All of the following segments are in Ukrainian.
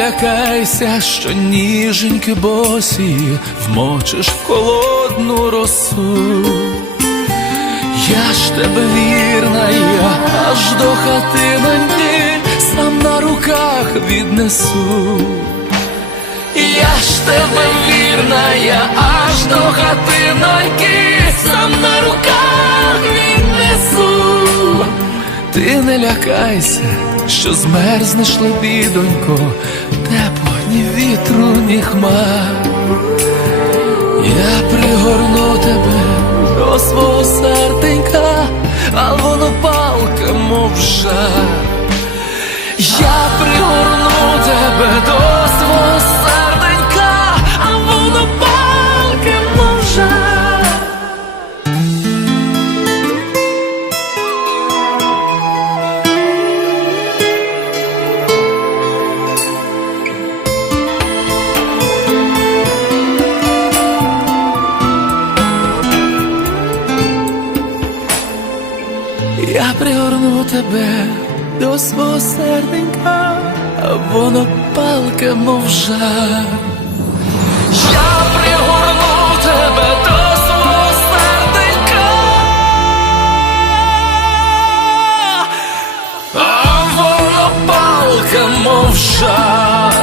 лякайся, що ніженьки босі вмочиш в холодну росу. Я ж тебе вірна, я аж до хатиноньки сам на руках віднесу. Я ж тебе вірна, я аж до хатиноньки сам на руках Ти не лякайся, що змерзнеш лебідонько, тепло ні вітру, ні хмар. Я пригорну тебе до свого серденька, а воно палка, мов жар. Я пригорну тебе до Я пригорну тебе до свого серденька, а воно палка, мов жар. Я пригорну тебе до свого серденька, а воно палка, мов жар.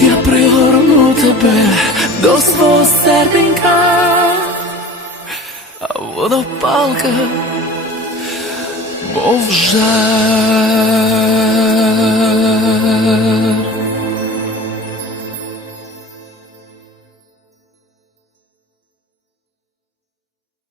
Я пригорну тебе до свого серденька, а воно палка, мов жар.